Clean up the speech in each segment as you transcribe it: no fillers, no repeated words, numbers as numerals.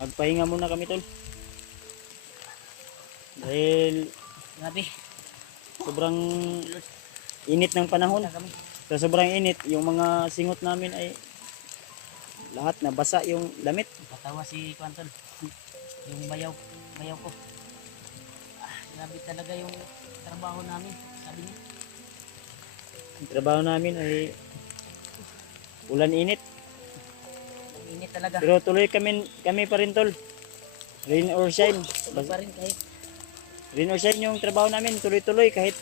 Magpahinga muna kami tol. Dahil Grabe. sobrang init ng panahon. Sa sobrang init, yung mga singot namin ay lahat nabasa yung damit. Patawa si Quanton. Yung bayaw ko. Grabe talaga yung trabaho namin. Sabi niya. Ang trabaho namin ay ulan init. Ang init talaga. Pero tuloy kami pa rin tol. Rain or shine. Tuloy pa rin kahit Rain or shine yung trabaho namin. Tuloy-tuloy kahit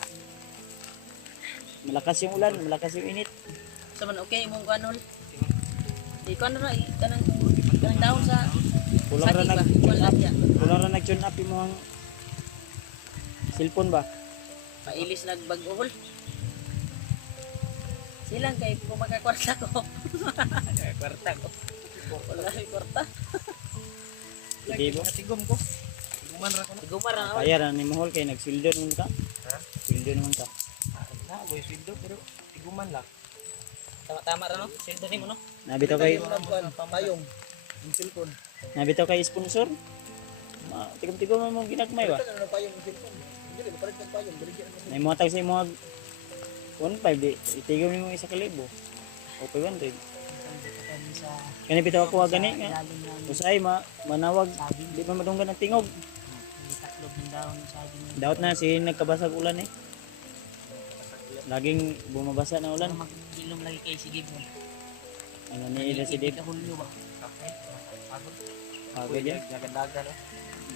malakas yung ulan, malakas yung init. sa man okay mong kanol. Di ko na kanang daon sa Kulang ra saging ba? nag-tune Wala up. siya. Kulang ra nag-tune up yung mga cellphone ba? Pailis nagbag-uhol. Silang kay kung makakwarta ko. Kwarta ko. Wala may kwarta. Hindi ba? Natigom ko. Tiguman ra ko na. Gumar na ako. Kaya ra ni Mohol kay nagsildo naman ka. Ha? Sildo naman ka. Na, boy sweldo pero tiguman lang. Tama-tama ra no? Sildo ni mo no? Nabitaw kay Payong. Yung cellphone. nabitaw kay sponsor. Tigom-tigom mo ginagmay ba? Ano payong yung cellphone? Hindi, palit ng payong. Baligyan mo. May mga tag sa mga 1.5 di itigom nimo isa ka libo. O 500. Sa Kani bitaw ako gani nga. ilalim ng Usay manawag saging. di man madunggan ng tingog. May taklob ng daon ng saging. Daot na si nagkabasag ulan eh. Laging bumabasa na ulan. Magilom lagi kay sige mo. Ano ni Ida si Dave? Hulyo ba? Okay. Pagod. Pagod yan. Dagan-dagan.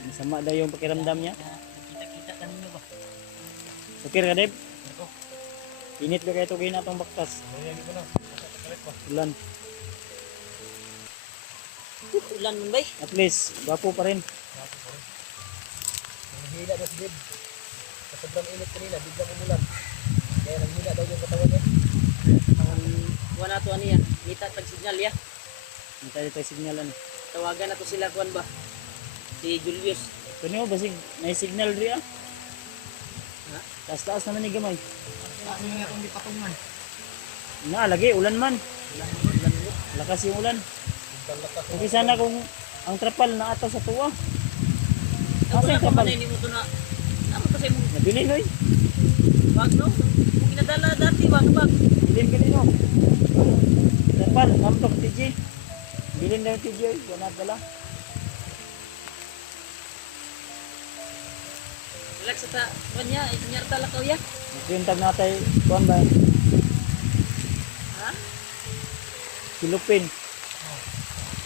Masama daw yung pakiramdam niya. Kita-kita kanino ba? Okay ka Dave? Ako. Init ba kayo ito kayo na itong baktas? Mayroon ko na. Kalit pa. Ulan. Ulan man bay. At least, gwapo pa rin. Nanghila na si Dib. Sa sobrang init kanina, biglang umulan. Kaya nanghila daw yung katawan niya. Ang wala to ano yan. Kita tag signal ya. Hindi tayo tayo signalan eh. Tawagan na to sila kuan ba? Si Julius. Kani mo, basig may signal rin ah. Ha? Taas-taas naman ni gamay. Ano nga itong di patungan? Lagi, ulan man. Ulan mo. Lakas yung ulan. Biglang lakas. Okay sana kung ang trapal na ataw sa tuwa. Ako Asa na yung pa man trapal? hindi mo to na. Ano kasi mo Nabili no eh. wag no? Kung ginadala dati wag bag. Bilin ka no. Trapal, mamtok TJ. Bilin daw TJ, wala dala. Relax sa ta kanya, inyar talakaw ya. Yung tag natay, kuhan ba? Ha? Silupin.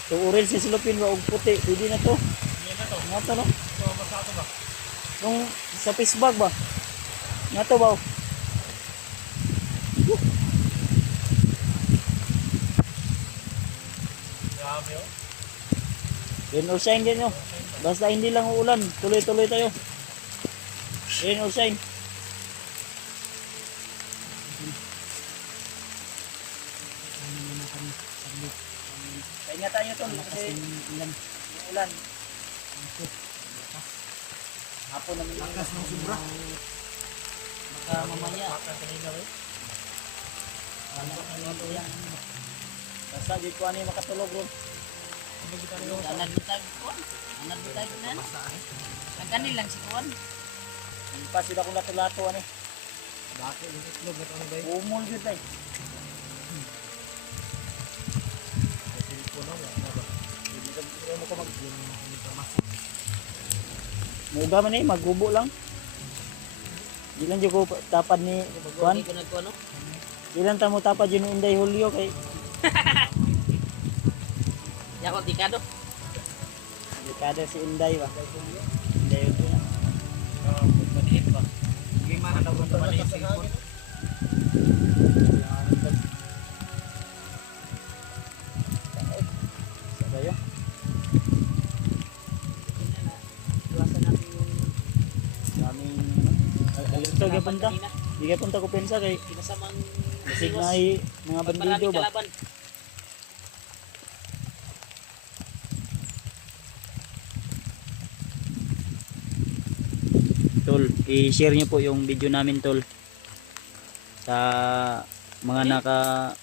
So uril si silupin ba og puti, pwede na to. Yan na to. Nga to no? Ito, basta ito ba? Nung sa fish bag ba? Nga to ba? Grabe oh. Rain or shine din no? Basta hindi lang uulan, tuloy-tuloy tayo. Rain or shine. Pahinga tayo tol kasi Ulan. ulan. Hapon naman yung Lakas ng sobra. Baka mamaya Baka kanina eh. wala ano to yan. basta di ko ani makatulog ron. Anad bitag kuan. Anad bitag na. Nagani lang si kuan. Hindi pa sila kung lato-lato ani. Bako yung itlog na ano ba yun? Umol gyud tay. Cellphone na wala ba? Hindi mo ko mag Yung informasi. muga man eh, magubo lang. Di lang jud ko tapad ni kuan. Kuan ko nagkuan no. Di lang ta mo tapad yun ni Inday Julio kay Ya ko tikado. dekada si Inday ba. Inday Julio. Pagpadihin ba? Lima na daw ang wala yung cellphone. Sabayo. Iwasan natin yung Daming alerto gyud punta. kanina. Di ka punta ko pensa kay Pinasamang basig na ay mga pag bandido maraming ba. kalaban. Tol, i-share niyo po yung video namin tol sa mga Kunin kalupon.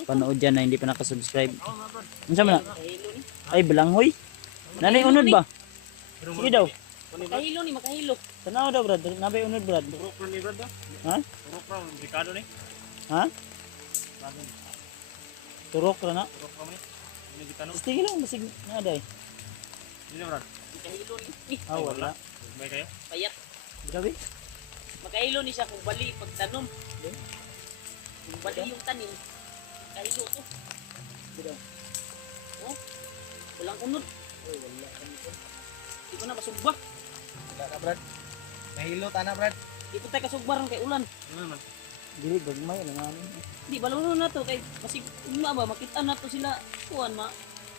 nakapanood dyan na hindi pa nakasubscribe. Ano sa na? Kahilo ni. Ay, balanghoy. Nanay unod ba? Sige daw. Makahilo ni, makahilo. Tanaw daw brad. Nabay unod brad. Turok ra ni brad. Ha? Turok ra Ricardo ni. Ha? Bago. Turok ra na. Turok ra ni. Ini gitano. Sige lang basig na day. Ini brad. Makahilo ni. Ah wala. May kayo. Payat. Grabe. Makahilo ni siya kung bali pagtanom. Kung bali yung tanim. Makahilo to. Sige daw. Oh. Walang unod. Oy wala kami ko. Di ko na masugba. Wala na brad. Mahilo ta na brad. Di ko tayo kasugbaran kay ulan. Ano man. Dili gagmay lang ani. Di balon na to kay basig una ba makita na to sila kuan ma.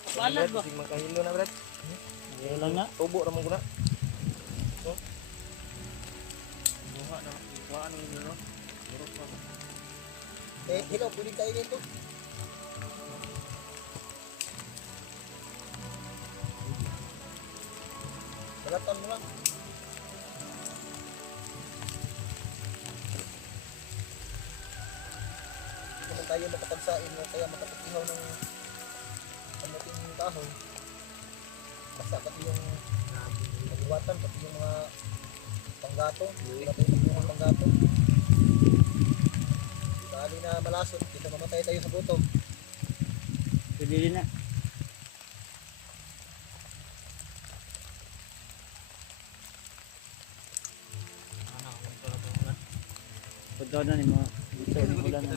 Kapalad ba? Sige makahilo na brad. Ayaw lang na. Tubo ra mo guna. So. Buha na. Buha ano yun no? Turok ra. Hello, pwede tayo dito. Balatan mo lang. Hindi naman tayo makapagsain o kaya makapag-ihaw ng pamating kahoy. Basta pati yung naliwatan, pati yung mga panggato. Hindi na tayo magbuha ng panggato. Dahil na malasot, kita mamatay tayo sa gutom. Pwede din na. Pagdaw na ni mga dito ni ulan na.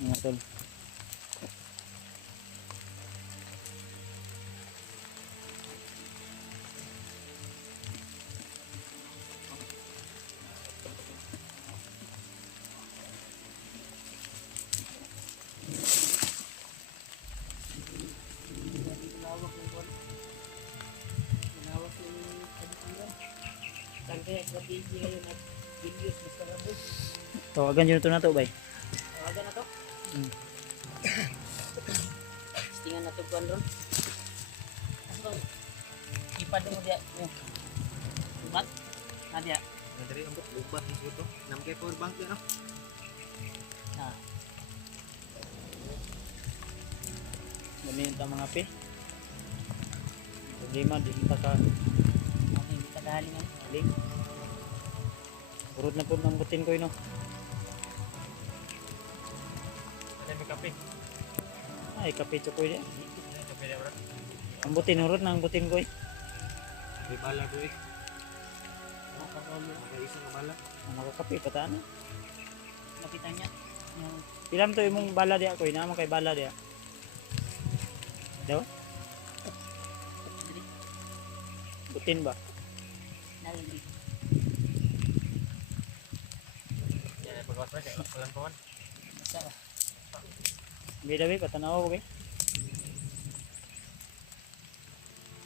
Mga tol. Kaya grabe ngayon at videos Mr. Rambo. Tawagan yun ito na to bay. Tawagan na to. Tingnan na to kuan ron. Asa to? Ipad mo dia. Umat. Nadia. Dari ang lubat ng suto. 6K power bank yan, no? Ah. Ganyan ta mga pi. Problema di kita ka Okay, hindi ka galing ano. aling. Urod na po ng butin ko no. Ada may kape. Ay kape chokoy dia. Kape dia, bro. Ang butin urod na ang butin ko. May bala ko eh. May isang bala. Ang makakape pataan. Lapitan niya. Yung Pilam to imong bala dia ko ina mo kay bala dia. Daw? Butin ba? nalili. Ya, pagkawas ba? Walang pawan. Basta ba? Bida be patanaw ko be.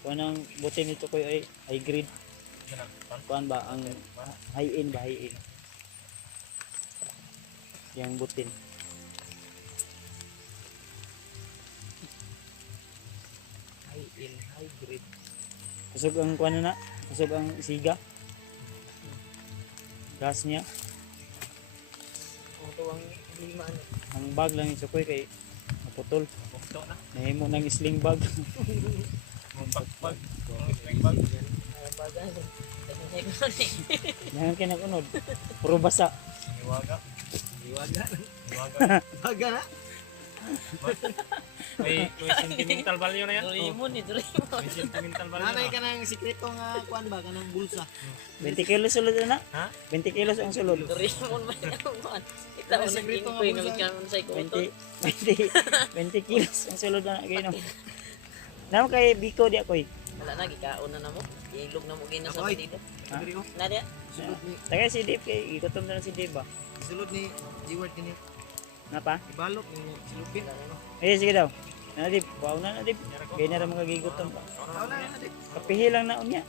Kuan ang butin nito ko ay high grade. Kuan ba ang high end ba high end. Yang butin. High grade. Kusog ang kuan na. Kusog ang siga. Gas niya. Kung ito ang lima, ano? Ang bag lang ito ko kay naputol. Bukto na. Nahimo ng sling bag. Mong pakpag. Mong sling bag. Ang bagan. Naging Yan kay nagunod. Puro basa. Iwaga. Iwaga. Iwaga. Iwaga na. May sentimental value na yan. Doraemon ni Doraemon. May sentimental value na. Nanay ka ng sikreto nga kuan ba kanang bulsa. 20 kilos sulod na. Ha? 20 kilos ang sulod. Doraemon ba yan? Ito Ano, ang sekreto nga naging bulsa? nagkaroon sa ikuto. 20 kilos ang sulod na gino. Namo kay Biko di ako eh. Wala na, gikaon na mo. Ilog na mo gina sa Ako'y. dito. Ha? Diri ko. Nadia? Sulod ni Tagay si Dave kay igutom na lang si Dave ba. sulod ni Jiward kini. Napa? Ibalok ni silupin. Eh sige daw. Na Dave, wow na Dave. Kay na ra mga gigutom ba. Aw na na di. Kapihi lang na unya.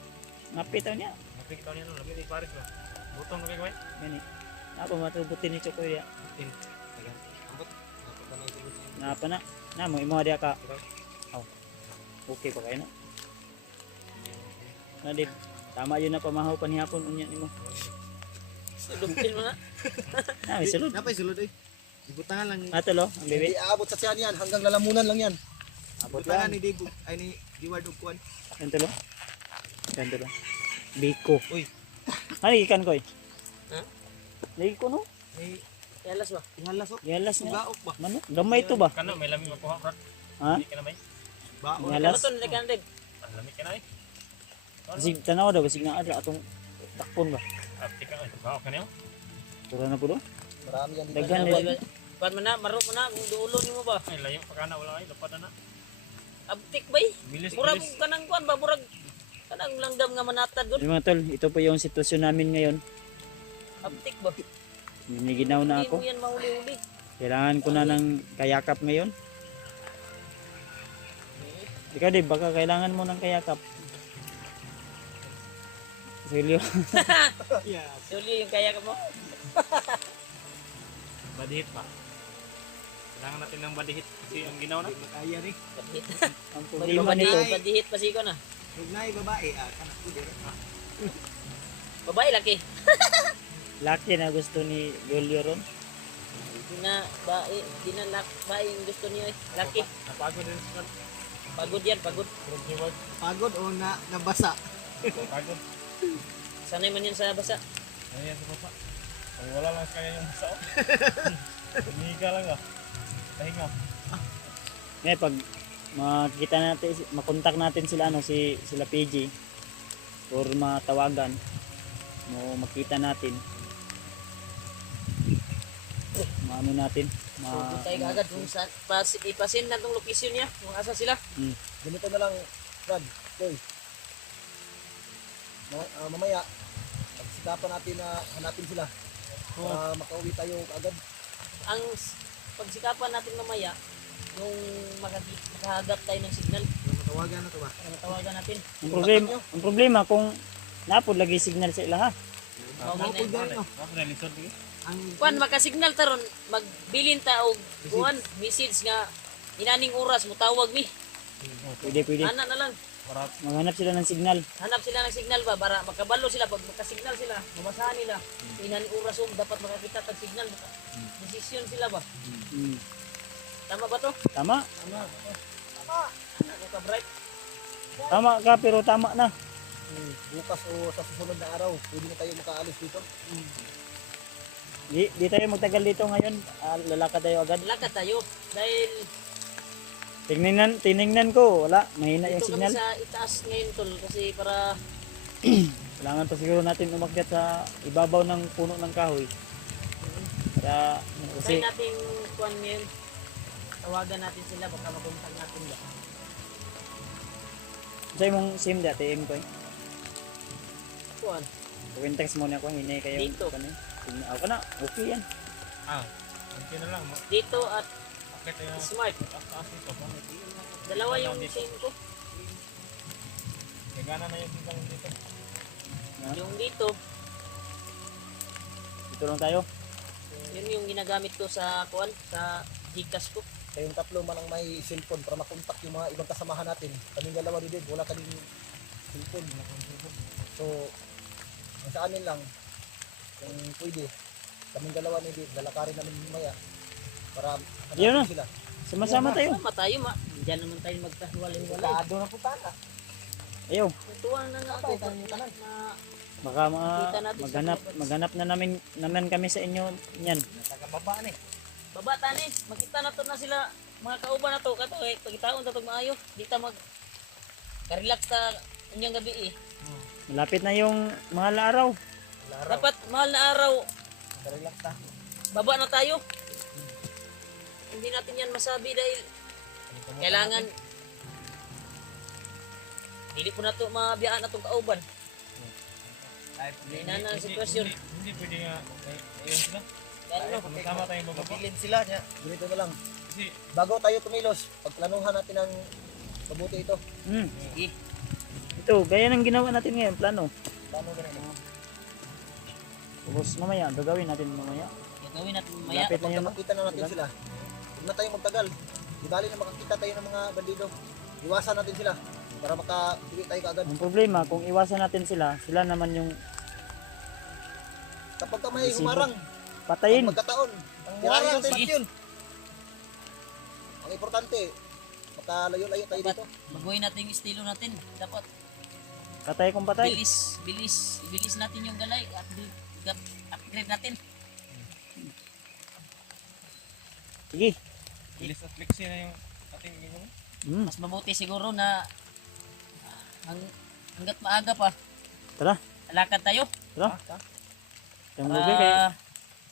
Ngapit niya. Napik taon yan. Lamit ni Paris ba? Butong na kayo. Gani. Napa matubutin ni Chokoy dia. Ambot. Napita na sulod ni. Napa na? Namo imo dia ka. Aw. Okay pa kay na. Na Dave. Tama yun na pamahaw panihapon unya nimo. Sulupin mo na. May sulod. Napay sulod eh. Ibutangan lang ni Ato lo, ang Hindi bebe. aabot sa tiyan yan, hanggang lalamunan lang yan. Abot Ibutangan lang. ni Dave ay ni Diwad og kuan. Ganito lo. Ganito lo. Biko. Uy. Ano ikan ko eh? Ha? Lagi ko no? May Yalas ba? ihalas oh. Yalas nga. Gaok ba? Mano? Gamay to ba? Kana may lamig makuha Brad. Ha? Hindi ka na may. Baon. Yalas. Ano to? Nalikan Dave. Lamig ka na eh. Kasi tanaw daw kasi nga adra atong takpon ba. Apti ka ay bawa ka niyo. Tura na po do. Marami yan dito. Daghan Ano eh. ba? Kuan mo na, maro mo na, kung duulo mo ba? Ay layo pa kana wala ay lapad na. Abtik ba eh? Bilis Murag bilis. kanang kuan ba? Murag kanang langdam nga manatad gud. Yung mga tol, ito po yung sitwasyon namin ngayon. Abtik ba? Niniginaw na Hindi ako. mo yan mahuli-huli. Kailangan ko na ng kayakap ngayon. Ikaw din, baka kailangan mo ng kayakap. Silyo. Yeah. Suli yung kaya ka mo. Badihit pa. Kailangan natin ng badihit kasi ang ginawa na. Makaya ri. Badihit. Ang problema nito, Badihit pa siko na. Ug nay babae kana ko dire. Babae laki. laki na gusto ni Julio ron. Di na bae yung gusto niya eh. Laki. Napagod din sa Pagod yan, pagod. Pagod o na nabasa. pagod. Sanay man yan sa basa. Ay sa baba. Kung wala lang kaya yung sao. Higa lang ah. Pahinga. Ngayon, pag makita natin, makontak natin sila, ano, sila PG, or matawagan, makita natin, maano natin, So, tayo agad kung saan. Ipasin na itong location niya. Kung asa sila. Ganito na lang, Brad, Koy. Mamaya, pagsikapan natin na hanapin sila. Para makauwi tayo agad. Ang pagsikapan natin mamaya, nung makahagap tayo ng signal, Matawagan na to ba? tawagan natin. ang problema kung napod lagi signal sa ilaha. Mo pud dai no. Ako na lisod ni. Ang Kuan makasignal taron magbilin ta og kuan message nga inaning oras mo tawag ni. Pwede. Ana na lang. Para Maghanap sila ng signal. Hanap sila ng signal ba para makabalo sila pag makasignal sila, mabasahan nila. Inaning oras og dapat makakita tag signal. Desisyon sila ba? Mm. Tama ba to? Tama. Ano ka bright? Tama ka, pero tama na. Bukas o sa susunod na araw, pwede na tayo makaalis dito. Di tayo magtagal dito ngayon. Lalakad tayo agad. Lakad tayo dahil Tinignan ko, wala. Mahina yung dito kami signal. sa itaas ngayon tol kasi para Kailangan pa siguro natin umakyat sa ibabaw ng puno ng kahoy. Para, try kasi, natin kuan ngayon. Tawagan natin sila baka makontak natin ba. sa mong SIM dati, ATM ko eh. Kuan. Kung text mo na ako, hinay kayo. Dito. Ako na, okay yan. okay na lang. Dito at Okay tayo. smart. Taas ito. Dalawa yung SIM ko. Gagana na yung signal dito. Yung dito, Dito lang tayo. yun yung ginagamit ko sa kuan, sa Gcash ko. Kayong tatlo man ang may cellphone para makontak yung mga ibang kasamahan natin. Kaming dalawa ni Dave, wala kaming cellphone. So, ang sa amin lang, kung pwede, kaming dalawa ni Dave, lalakarin namin mamaya para Yun na. hanapin sila. Sama-sama tayo. Sama tayo Diyan naman tayo magkahiwalay-walay. Kado na po tata. Ayaw. Tuwa na nga ako Sabay tayo tanan. na Baka Kita natin sa maghanap na naman kami sa inyo yan. tagababa ni. baba tani, makita na to na sila mga kauban na to kato eh pagitaon ta tog maayo, di ta mag ka-relax ta unyang gabi eh. Malapit na yung mahal na araw. Dapat mahal na araw, Relax ta. baba na tayo. Hindi natin yan masabi dahil kailangan dili po na to mabiyaan na tong kauban. Hindi na ang sitwasyon. Hindi pwede nga. Ayun sila. Ano, Sama tayong bababa. Mabilin sila niya. Ganito na lang. Kasi Bago tayo kumilos, pagplanuhan natin ang mabuti ito. sige, Ito, gaya ng ginawa natin ngayon, plano. Plano ganito. Tapos mamaya, gagawin natin mamaya. gagawin natin mamaya. Lapit na Pagka yun. makita na natin sila, huwag na tayong magtagal. Di bali na makakita tayo ng mga bandido. Iwasan natin sila para makauwi tayo kaagad. Ang problema, kung iwasan natin sila, sila naman yung Kapag ka may Sibot. humarang, Patayin. magkataon, Ang tirahin mukhang natin. Sige. yun. Ang importante, makalayo-layo tayo Dapat dito. baguhin natin yung estilo natin. Dapat Patay kung patay. bilis natin yung galay at upgrade natin. Sige. Bilis at flexi na yung ating ginawa. Mas mabuti siguro na hanggat maaga pa. Tara. Lakad tayo. Yung gabi kay Para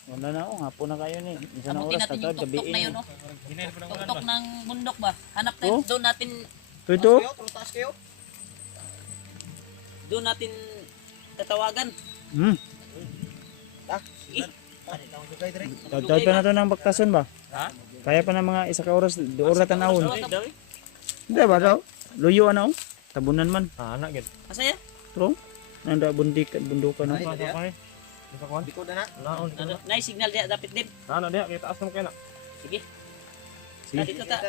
wala na ako, hapon na kayo ni. Isa na abutin oras natin yung tatawag tuktok gabi na yun, no? Hinay pa ng ulan Tuktok ba? ng bundok ba? Hanap tayo, Oh. doon natin Ito. Taas kayo. tatawagan. Tawag pa na to ng baktason ba? Ha? Kaya pa na mga isa ka oras, doon ra tanawon. Hindi ba daw? Luyo ano? Tabunan man. Ah, anak gid. Masaya? Trong? Nanda bundukan no. Sa kwan. Sa kwan. Likod na na. Naon. Na signal dia dapat din. Ano dia kita asam kena. Sige. Sige. Dito ta.